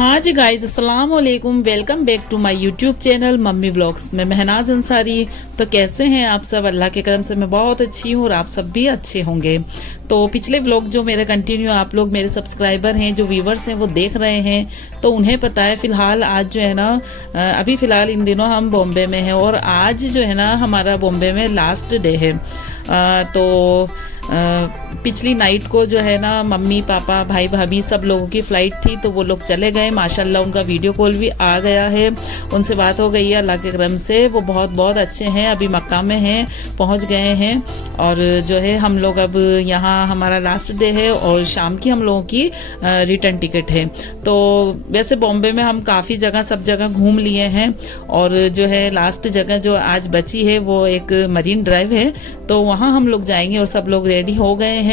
हाँ जी गाइज, अस्सलाम वालेकुम। Welcome back to my YouTube channel mummy blogs में महनाज अंसारी। तो कैसे हैं आप सब? अल्लाह के करम से मैं बहुत अच्छी हूँ और आप सब भी अच्छे होंगे। तो पिछले व्लॉग जो मेरे कंटिन्यू आप लोग मेरे सब्सक्राइबर हैं, जो व्यूवर्स हैं, वो देख रहे हैं तो उन्हें पता है। फ़िलहाल आज जो है ना, अभी फ़िलहाल इन दिनों हम बॉम्बे में हैं और आज जो है ना हमारा बॉम्बे में लास्ट डे है। तो पिछली नाइट को जो है ना मम्मी पापा भाई भाभी सब लोगों की फ़्लाइट थी, तो वो लोग चले गए। माशाल्लाह उनका वीडियो कॉल भी आ गया है, उनसे बात हो गई है अल्लाह के करम से। वो बहुत बहुत अच्छे हैं, अभी मक्का में हैं, पहुंच गए हैं। और जो है हम लोग अब यहाँ हमारा लास्ट डे है और शाम की हम लोगों की रिटर्न टिकट है। तो वैसे बॉम्बे में हम काफ़ी जगह सब जगह घूम लिए हैं और जो है लास्ट जगह जो आज बची है वो एक मरीन ड्राइव है, तो वहाँ हम लोग जाएंगे। और सब लोग रेडी हो गए हैं,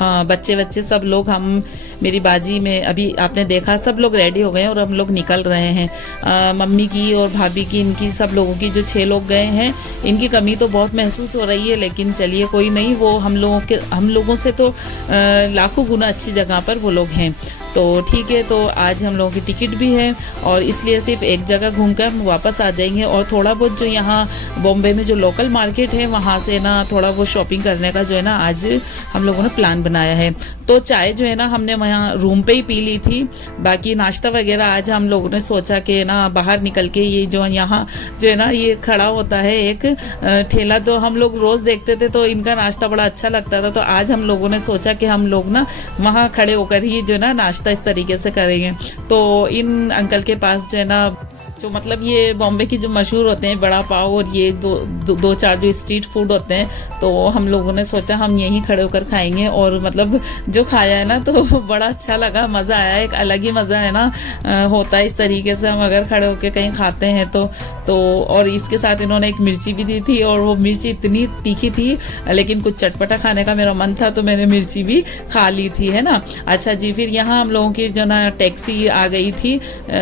बच्चे सब लोग, हम मेरी बाजी में अभी आपने देखा सब लोग रेडी हो गए हैं और हम लोग निकल रहे हैं। मम्मी की और भाभी की, इनकी सब लोगों की जो 6 लोग गए हैं, इनकी कमी तो बहुत महसूस हो रही है, लेकिन चलिए कोई नहीं, वो हम लोगों से तो लाखों गुना अच्छी जगह पर वो लोग हैं। तो ठीक है, तो आज हम लोगों की टिकट भी है और इसलिए सिर्फ एक जगह घूमकर हम वापस आ जाएंगे। और थोड़ा बहुत जो यहाँ बॉम्बे में जो लोकल मार्केट है वहाँ से ना थोड़ा बहुत शॉपिंग करने का जो है ना आज हम लोगों ने प्लान बनाया है। तो चाय जो है ना हमने वहाँ रूम पे ही पी ली थी, बाकी नाश्ता वगैरह आज हम लोगों ने सोचा कि ना बाहर निकल के, ये जो यहाँ जो है ना ये खड़ा होता है एक ठेला, तो हम लोग रोज़ देखते थे तो इनका नाश्ता बड़ा अच्छा लगता था। तो आज हम लोगों ने सोचा कि हम लोग ना वहाँ खड़े होकर ही जो है ना नाश्ता इस तरीके से करेंगे। तो इन अंकल के पास जो है ना, जो मतलब ये बॉम्बे की जो मशहूर होते हैं बड़ा पाव और ये दो चार जो स्ट्रीट फूड होते हैं, तो हम लोगों ने सोचा हम यहीं खड़े होकर खाएंगे। और मतलब जो खाया है ना तो बड़ा अच्छा लगा, मज़ा आया, एक अलग ही मज़ा है ना होता है इस तरीके से हम अगर खड़े होकर कहीं खाते हैं तो और इसके साथ इन्होंने एक मिर्ची भी दी थी और वो मिर्ची इतनी तीखी थी, लेकिन कुछ चटपटा खाने का मेरा मन था तो मैंने मिर्ची भी खा ली थी, है ना। अच्छा जी, फिर यहाँ हम लोगों की जो ना टैक्सी आ गई थी।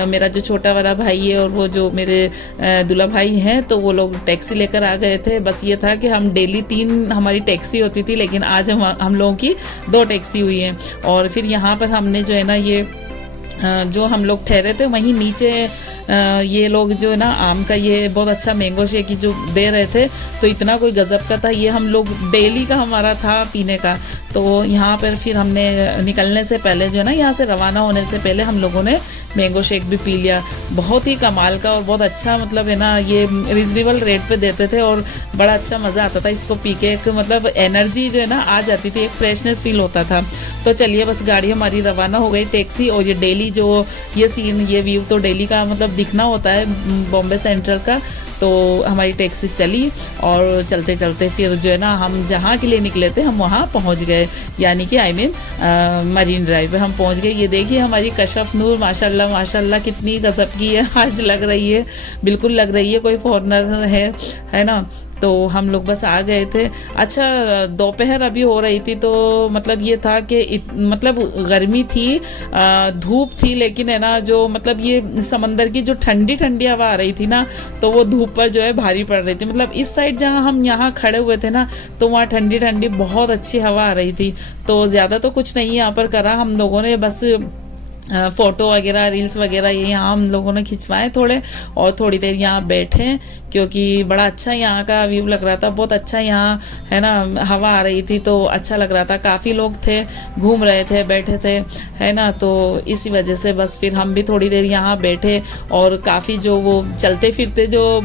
मेरा जो छोटा वाला भाई है और वो जो मेरे दूल्हा भाई हैं, तो वो लोग टैक्सी लेकर आ गए थे। बस ये था कि हम डेली 3 हमारी टैक्सी होती थी, लेकिन आज हम लोगों की 2 टैक्सी हुई हैं। और फिर यहाँ पर हमने जो है ना ये जो हम लोग ठहरे थे वहीं नीचे ये लोग जो है ना आम का ये बहुत अच्छा मैंगो शेक जो दे रहे थे, तो इतना कोई गजब का था, ये हम लोग डेली का हमारा था पीने का। तो यहाँ पर फिर हमने निकलने से पहले जो है ना, यहाँ से रवाना होने से पहले हम लोगों ने मैंगो शेक भी पी लिया। बहुत ही कमाल का और बहुत अच्छा, मतलब है ना ये रिजनेबल रेट पे देते थे और बड़ा अच्छा मज़ा आता था इसको पी के। एक मतलब एनर्जी जो है ना आ जाती थी, एक फ्रेशनेस फील होता था। तो चलिए बस गाड़ी हमारी रवाना हो गई टैक्सी। और ये डेली जो ये सीन, ये व्यू तो डेली का मतलब दिखना होता है बॉम्बे सेंट्रल का। तो हमारी टैक्सी चली और चलते चलते फिर जो है ना हम जहाँ के लिए निकले थे हम वहाँ पहुँच गए, यानी कि मरीन ड्राइव पे हम पहुँच गए। ये देखिए हमारी कशफ नूर माशाल्लाह माशाल्लाह कितनी गजब की है आज, लग रही है, बिल्कुल लग रही है कोई फॉरेनर है ना। तो हम लोग बस आ गए थे। अच्छा, दोपहर अभी हो रही थी, तो मतलब ये था कि मतलब गर्मी थी, धूप थी, लेकिन है ना जो मतलब ये समंदर की जो ठंडी ठंडी हवा आ रही थी ना, तो वो धूप पर जो है भारी पड़ रही थी। मतलब इस साइड जहाँ हम यहाँ खड़े हुए थे ना, तो वहाँ ठंडी ठंडी बहुत अच्छी हवा आ रही थी। तो ज़्यादा तो कुछ नहीं यहाँ पर करा हम लोगों ने, बस फ़ोटो वगैरह रील्स वगैरह ये यहाँ हम लोगों ने खिंचवाए थोड़े, और थोड़ी देर यहाँ बैठे क्योंकि बड़ा अच्छा यहाँ का व्यू लग रहा था, बहुत अच्छा यहाँ है ना, हवा आ रही थी तो अच्छा लग रहा था। काफ़ी लोग थे, घूम रहे थे, बैठे थे, है ना। तो इसी वजह से बस फिर हम भी थोड़ी देर यहाँ बैठे। और काफ़ी जो वो चलते फिरते जो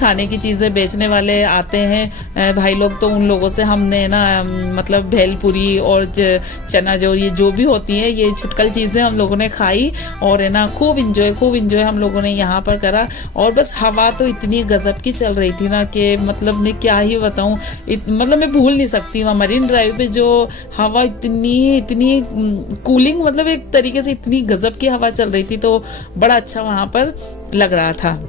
खाने की चीज़ें बेचने वाले आते हैं भाई लोग, तो उन लोगों से हमने ना मतलब भेलपुरी और चना जोर ये जो भी होती है ये छुटकल चीज़ें हम लोगों ने खाई और है ना खूब इंजॉय हम लोगों ने यहाँ पर करा। और बस हवा तो इतनी गजब की चल रही थी ना कि मतलब मैं क्या ही बताऊँ, मतलब मैं भूल नहीं सकती। वहाँ मरीन ड्राइव पे जो हवा इतनी कूलिंग, मतलब एक तरीके से इतनी गजब की हवा चल रही थी, तो बड़ा अच्छा वहाँ पर लग रहा था।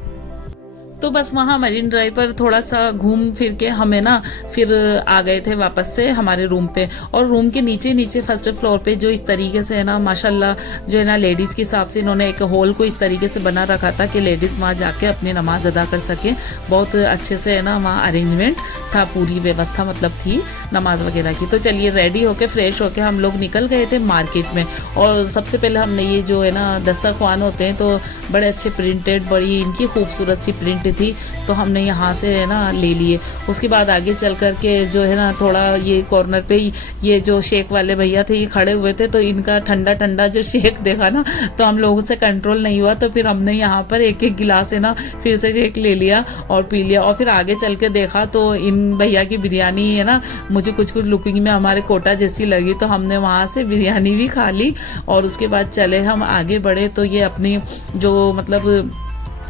तो बस वहाँ मरीन ड्राइव पर थोड़ा सा घूम फिर के हमें ना फिर आ गए थे वापस से हमारे रूम पे। और रूम के नीचे नीचे फर्स्ट फ्लोर पे जो इस तरीके से है ना माशाल्लाह जो है ना लेडीज़ के हिसाब से इन्होंने एक हॉल को इस तरीके से बना रखा था कि लेडीज़ वहाँ जाके अपनी नमाज अदा कर सके। बहुत अच्छे से है ना वहाँ अरेंजमेंट था, पूरी व्यवस्था मतलब थी नमाज वगैरह की। तो चलिए रेडी होके फ्रेश होके हम लोग निकल गए थे मार्केट में। और सबसे पहले हमने ये जो है ना दस्तरख्वान होते हैं तो बड़े अच्छे प्रिंटेड, बड़ी इनकी खूबसूरत सी प्रिंट थी, तो हमने यहाँ से है ना ले लिए। उसके बाद आगे चल कर के जो है ना थोड़ा ये कॉर्नर पे ही ये जो शेक वाले भैया थे ये खड़े हुए थे, तो इनका ठंडा ठंडा जो शेक देखा ना तो हम लोगों से कंट्रोल नहीं हुआ, तो फिर हमने यहाँ पर एक एक गिलास है ना फिर से शेक ले लिया और पी लिया। और फिर आगे चल के देखा तो इन भैया की बिरयानी है ना मुझे कुछ कुछ लुकिंग में हमारे कोटा जैसी लगी, तो हमने वहाँ से बिरयानी भी खा ली। और उसके बाद चले हम आगे बढ़े, तो ये अपनी जो मतलब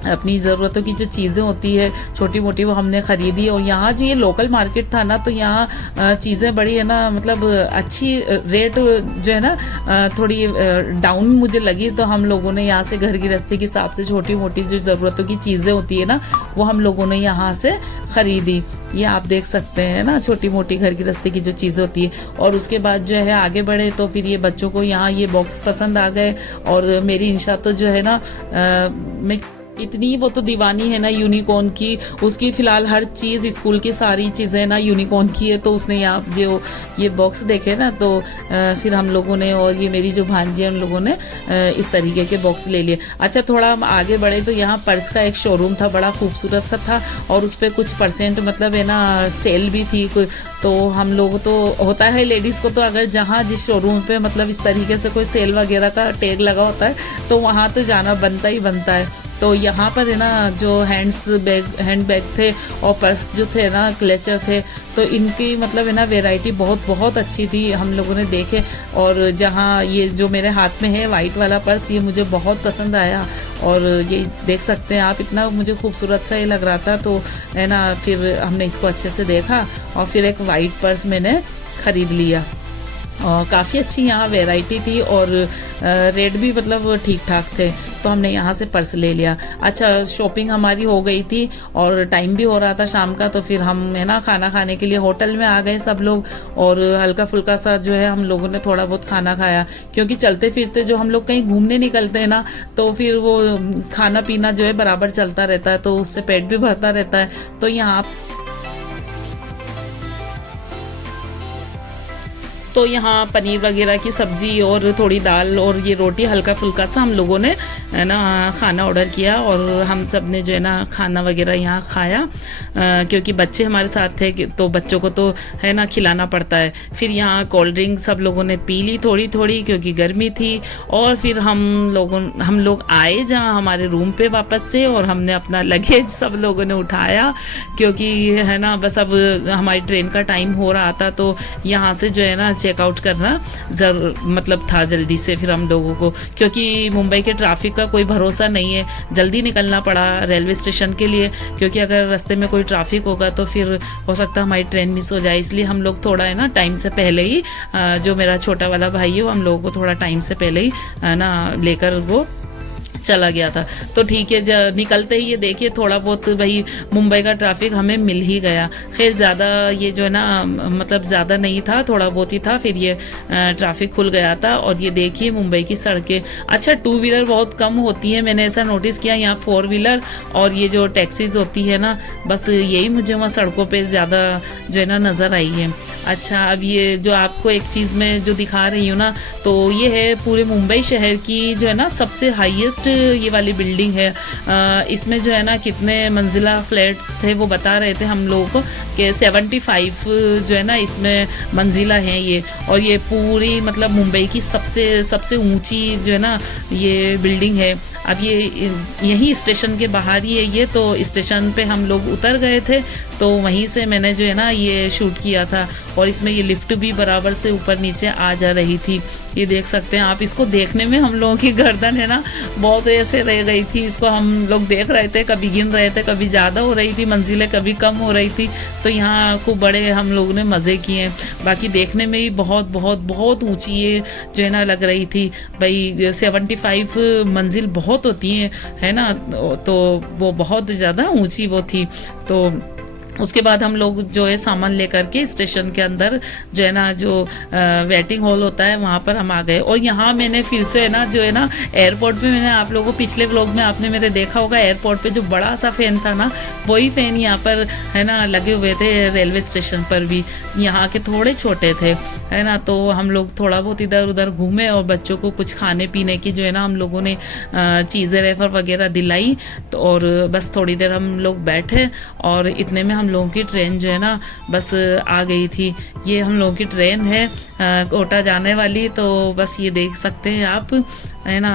अपनी ज़रूरतों की जो चीज़ें होती है छोटी मोटी वो हमने ख़रीदी। और यहाँ जो ये लोकल मार्केट था ना तो यहाँ चीज़ें बड़ी है ना मतलब अच्छी रेट जो है ना थोड़ी डाउन मुझे लगी, तो हम लोगों ने यहाँ से घर गृहस्थी के हिसाब से छोटी मोटी जो ज़रूरतों की चीज़ें होती है ना वो हम लोगों ने यहाँ से ख़रीदी। ये आप देख सकते हैं ना छोटी मोटी घर गृहस्थी की जो चीज़ें होती है। और उसके बाद जो है आगे बढ़े तो फिर ये बच्चों को यहाँ ये बॉक्स पसंद आ गए। और मेरी इंशा तो जो है ना मैं इतनी वो तो दीवानी है ना यूनिकॉर्न की, उसकी फ़िलहाल हर चीज़ स्कूल की सारी चीज़ें ना यूनिकॉर्न की है। तो उसने यहाँ जो ये बॉक्स देखे ना तो फिर हम लोगों ने और ये मेरी जो भांजी है उन लोगों ने इस तरीके के बॉक्स ले लिए। अच्छा थोड़ा हम आगे बढ़े तो यहाँ पर्स का एक शोरूम था, बड़ा खूबसूरत सा था और उस पर कुछ % मतलब है ना सेल भी थी। तो हम लोग तो होता है लेडीज़ को तो अगर जहाँ जिस शोरूम पे मतलब इस तरीके से कोई सेल वगैरह का टैग लगा होता है तो वहाँ तो जाना बनता ही बनता है। तो यहाँ पर है ना जो हैंड बैग थे और पर्स जो थे ना क्लेचर थे, तो इनकी मतलब है ना वैरायटी बहुत अच्छी थी, हम लोगों ने देखे। और जहाँ ये जो मेरे हाथ में है वाइट वाला पर्स ये मुझे बहुत पसंद आया। और ये देख सकते हैं आप इतना मुझे खूबसूरत सा ये लग रहा था, तो है ना फिर हमने इसको अच्छे से देखा और फिर एक वाइट पर्स मैंने ख़रीद लिया। और काफ़ी अच्छी यहाँ वैरायटी थी और रेट भी मतलब ठीक ठाक थे, तो हमने यहाँ से पर्स ले लिया। अच्छा शॉपिंग हमारी हो गई थी और टाइम भी हो रहा था शाम का, तो फिर हम है ना खाना खाने के लिए होटल में आ गए सब लोग। और हल्का फुल्का सा जो है हम लोगों ने थोड़ा बहुत खाना खाया, क्योंकि चलते फिरते जो हम लोग कहीं घूमने निकलते हैं ना तो फिर वो खाना पीना जो है बराबर चलता रहता है, तो उससे पेट भी भरता रहता है। तो यहाँ पनीर वगैरह की सब्ज़ी और थोड़ी दाल और ये रोटी हल्का फुल्का सा हम लोगों ने है ना खाना ऑर्डर किया। और हम सब ने जो है ना खाना वगैरह यहाँ खाया, क्योंकि बच्चे हमारे साथ थे तो बच्चों को तो है ना खिलाना पड़ता है। फिर यहाँ कोल्ड ड्रिंक सब लोगों ने पी ली थोड़ी थोड़ी क्योंकि गर्मी थी। और फिर हम लोग आए जहाँ हमारे रूम पे वापस से, और हमने अपना लगेज सब लोगों ने उठाया क्योंकि है ना बस अब हमारी ट्रेन का टाइम हो रहा था, तो यहाँ से जो है ना चेकआउट करना मतलब था जल्दी से फिर हम लोगों को, क्योंकि मुंबई के ट्रैफिक का कोई भरोसा नहीं है। जल्दी निकलना पड़ा रेलवे स्टेशन के लिए, क्योंकि अगर रास्ते में कोई ट्रैफिक होगा तो फिर हो सकता है हमारी ट्रेन मिस हो जाए। इसलिए हम लोग थोड़ा है ना टाइम से पहले ही जो मेरा छोटा वाला भाई है वो हम लोगों को थोड़ा टाइम से पहले ही ना लेकर वो चला गया था। तो ठीक है, जब निकलते ही ये देखिए थोड़ा बहुत भाई मुंबई का ट्रैफिक हमें मिल ही गया। खैर ज़्यादा ये जो है ना मतलब ज़्यादा नहीं था, थोड़ा बहुत ही था, फिर ये ट्रैफिक खुल गया था। और ये देखिए मुंबई की सड़कें, अच्छा 2 व्हीलर बहुत कम होती है, मैंने ऐसा नोटिस किया। यहाँ 4 व्हीलर और ये जो टैक्सीज होती है ना बस यही मुझे वहाँ सड़कों पर ज़्यादा जो है ना नज़र आई है। अच्छा अब ये जो आपको एक चीज़ में जो दिखा रही हूँ ना, तो ये है पूरे मुंबई शहर की जो है ना सबसे हाईएस्ट ये वाली बिल्डिंग है। इसमें जो है ना कितने मंजिला फ्लैट्स थे वो बता रहे थे हम लोगों को कि 75 जो है ना इसमें मंजिला है ये। और ये पूरी मतलब मुंबई की सबसे ऊंची जो है ना ये बिल्डिंग है। अब ये यही स्टेशन के बाहर ही है ये, तो स्टेशन पे हम लोग उतर गए थे। तो वहीं से मैंने जो है ना ये शूट किया था। और इसमें ये लिफ्ट भी बराबर से ऊपर नीचे आ जा रही थी, ये देख सकते हैं आप। इसको देखने में हम लोगों की गर्दन है ना बहुत ऐसे रह गई थी, इसको हम लोग देख रहे थे, कभी गिन रहे थे, कभी ज़्यादा हो रही थी मंजिलें, कभी कम हो रही थी। तो यहाँ खूब बड़े हम लोगों ने मज़े किए। बाकी देखने में भी बहुत बहुत बहुत ऊंची ये जो है ना लग रही थी। भाई 75 मंजिल बहुत होती है ना, तो वो बहुत ज़्यादा ऊंची वो थी। तो उसके बाद हम लोग जो है सामान लेकर के स्टेशन के अंदर जो है ना जो वेटिंग हॉल होता है वहाँ पर हम आ गए। और यहाँ मैंने फिर से है ना जो है ना एयरपोर्ट पे, मैंने आप लोगों को पिछले व्लॉग में आपने मेरे देखा होगा, एयरपोर्ट पे जो बड़ा सा फैन था ना, वही फैन यहाँ पर है ना लगे हुए थे। रेलवे स्टेशन पर भी यहाँ के थोड़े छोटे थे है ना। तो हम लोग थोड़ा बहुत इधर उधर घूमे और बच्चों को कुछ खाने पीने की जो है ना हम लोगों ने चीज़ें रेफर वगैरह दिलाई। तो और बस थोड़ी देर हम लोग बैठे और इतने में हम लोगों की ट्रेन जो है ना बस आ गई थी। ये हम लोगों की ट्रेन है कोटा जाने वाली। तो बस ये देख सकते हैं आप है ना,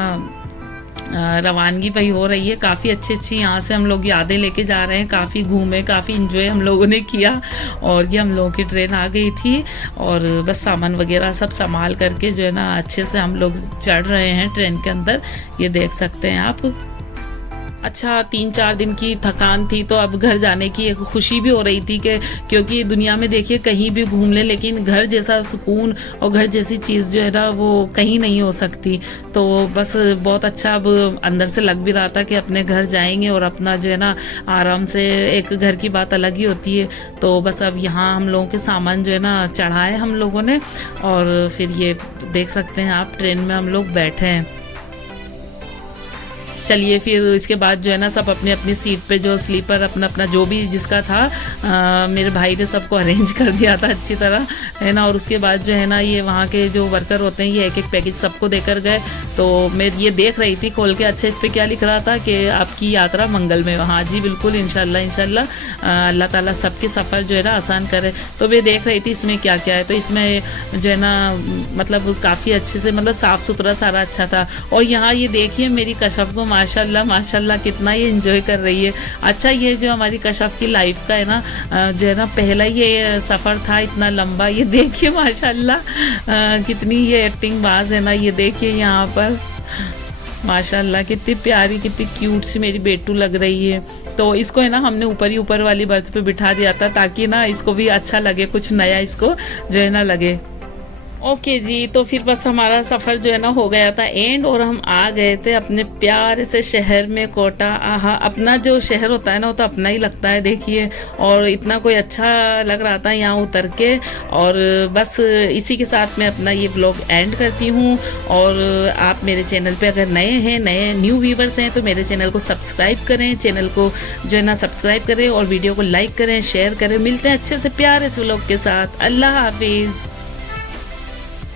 रवानगी भाई हो रही है। काफ़ी अच्छी अच्छी यहाँ से हम लोग यादें लेके जा रहे हैं। काफ़ी घूमे, काफ़ी इंजॉय हम लोगों ने किया। और ये हम लोगों की ट्रेन आ गई थी और बस सामान वगैरह सब संभाल करके जो है ना अच्छे से हम लोग चढ़ रहे हैं ट्रेन के अंदर, ये देख सकते हैं आप। अच्छा 3-4 दिन की थकान थी, तो अब घर जाने की एक खुशी भी हो रही थी कि क्योंकि दुनिया में देखिए कहीं भी घूम ले, लेकिन घर जैसा सुकून और घर जैसी चीज़ जो है ना वो कहीं नहीं हो सकती। तो बस बहुत अच्छा अब अंदर से लग भी रहा था कि अपने घर जाएंगे और अपना जो है ना आराम से, एक घर की बात अलग ही होती है। तो बस अब यहाँ हम लोगों के सामान जो है ना चढ़ाए हम लोगों ने और फिर ये देख सकते हैं आप ट्रेन में हम लोग बैठे हैं। चलिए फिर इसके बाद जो है ना सब अपनी अपनी सीट पे जो स्लीपर अपना अपना जो भी जिसका था मेरे भाई ने सबको अरेंज कर दिया था अच्छी तरह है ना। और उसके बाद जो है ना ये वहाँ के जो वर्कर होते हैं ये एक एक पैकेज सबको देकर गए। तो मैं ये देख रही थी खोल के, अच्छा इस पर क्या लिख रहा था कि आपकी यात्रा मंगल में। हाँ जी बिल्कुल, इंशाल्लाह इंशाल्लाह अल्लाह ताला सबके सफ़र जो है ना आसान करे। तो मैं देख रही थी इसमें क्या क्या है। तो इसमें जो है ना मतलब काफ़ी अच्छे से मतलब साफ़ सुथरा सारा अच्छा था। और यहाँ ये देखिए मेरी कशफ को माशाल्लाह माशाल्लाह कितना ये एंजॉय कर रही है। अच्छा ये जो हमारी कशफ की लाइफ का है ना जो है ना पहला ये सफ़र था इतना लंबा। ये देखिए माशाल्लाह कितनी ये एक्टिंग बाज है ना। ये देखिए यहाँ पर माशाल्लाह कितनी प्यारी कितनी क्यूट सी मेरी बेटू लग रही है। तो इसको है ना हमने ऊपर ही ऊपर वाली बर्थ पे बिठा दिया था ताकि ना इसको भी अच्छा लगे, कुछ नया इसको जो है ना लगे। ओके जी, तो फिर बस हमारा सफ़र जो है ना हो गया था एंड और हम आ गए थे अपने प्यारे से शहर में कोटा। आहा, अपना जो शहर होता है ना वो तो अपना ही लगता है देखिए। और इतना कोई अच्छा लग रहा था यहाँ उतर के। और बस इसी के साथ मैं अपना ये ब्लॉग एंड करती हूँ। और आप मेरे चैनल पे अगर नए हैं, नए न्यू व्यूवर्स हैं, तो मेरे चैनल को सब्सक्राइब करें, चैनल को जो है ना सब्सक्राइब करें और वीडियो को लाइक करें, शेयर करें। मिलते हैं अच्छे से प्यारे से व्लॉग के साथ। अल्लाह हाफिज़।